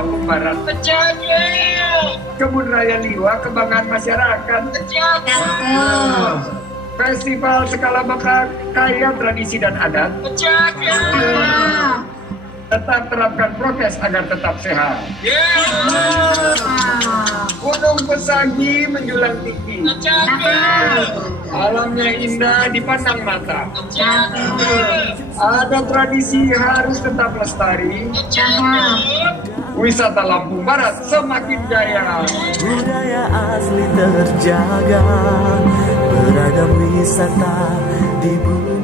Lampung Barat. Terjaga. Kebun Raya Liwa, kebanggaan masyarakat. Terjaga. Festival skala kaya tradisi dan adat. Terjaga. Tetap terapkan prokes agar tetap sehat. Gunung Pesagi menjulang tinggi. Alamnya indah dipandang mata. Ada tradisi harus tetap lestari. Wisata Lampung Barat semakin jaya. Budaya asli terjaga, beragam wisata di bumi.